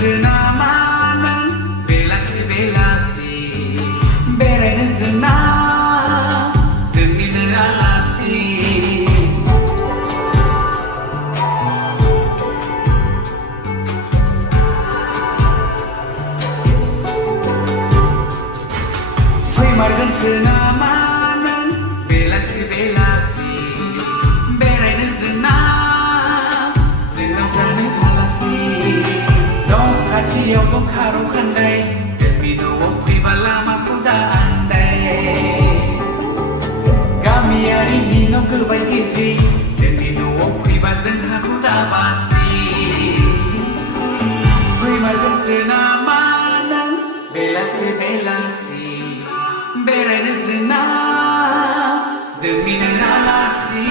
सेनामानों बेलासि बेलासि बेरायनो जोंना जोंनिनो आलासि फैमारगोन सोनामानों बेलासि बेलासि बेरायनो जोंना जोंनाव जानो आलासि दं खाथियाव दं खारौ खान्दाय जोंनि न'आव फैबा लामाखौ दा आन्दाय गामियारिनि न' गोबाय गिजि जोंनि न'आव फैबा जोंहाखौ दा बासि फैमारगोन सोनामानों बेलासि बेलासि बेरायनो जोंना जोंनिनो आलासि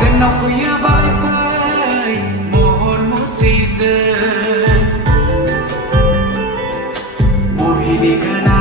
जोंनाव फैयो बाय फै महर मुस्रिजों मोहिनि गोनां